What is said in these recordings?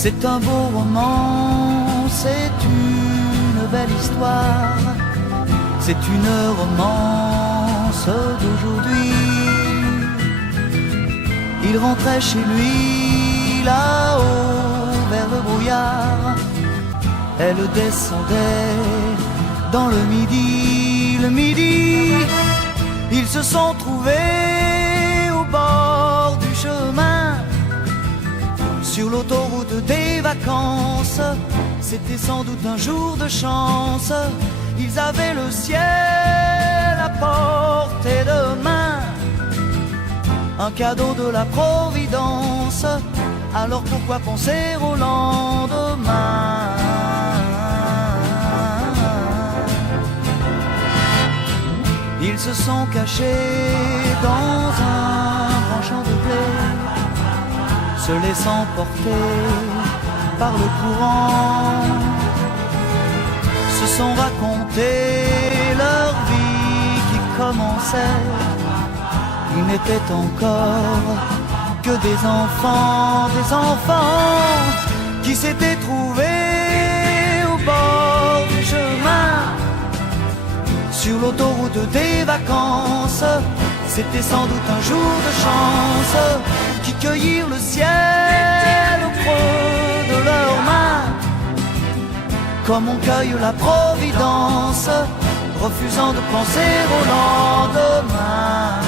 C'est un beau roman, c'est une belle histoire, c'est une romance d'aujourd'hui. Il rentrait chez lui là-haut vers le brouillard, elle descendait dans le midi, ils se sont trouvés au bord du chemin, sur l'autoroute des vacances. C'était sans doute un jour de chance, ils avaient le ciel à portée de main, un cadeau de la Providence, alors pourquoi penser au lendemain? Ils se sont cachés dans un grand champ de blé, se laissant porter par le courant, se sont raconté leur vie qui commençait. Ils n'étaient encore que des enfants qui s'étaient trouvés au bord du chemin, sur l'autoroute des vacances. C'était sans doute un jour de chance, qui cueillirent le ciel au creux de leurs mains, comme on cueille la Providence, refusant de penser au lendemain.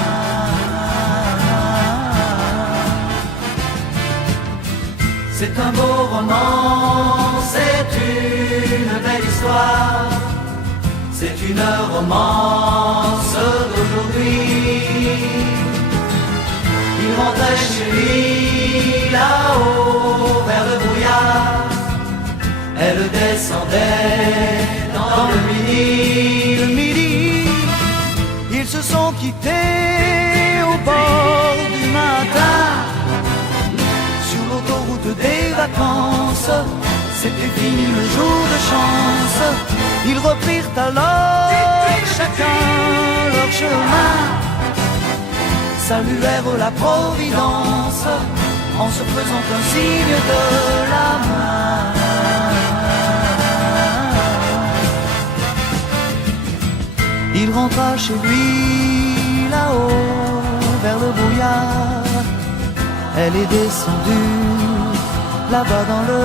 C'est un beau roman, c'est une belle histoire, c'est une romance d'aujourd'hui. Il rentrait chez lui là-haut vers le brouillard, elle descendait dans le midi. Ils se sont quittés au bord du matin, sur l'autoroute des vacances. C'était fini le jour de chance, ils reprirent alors chacun leur chemin, saluèrent la Providence en se faisant un signe de la main. Il rentra chez lui là-haut vers le brouillard, elle est descendue là-bas dans le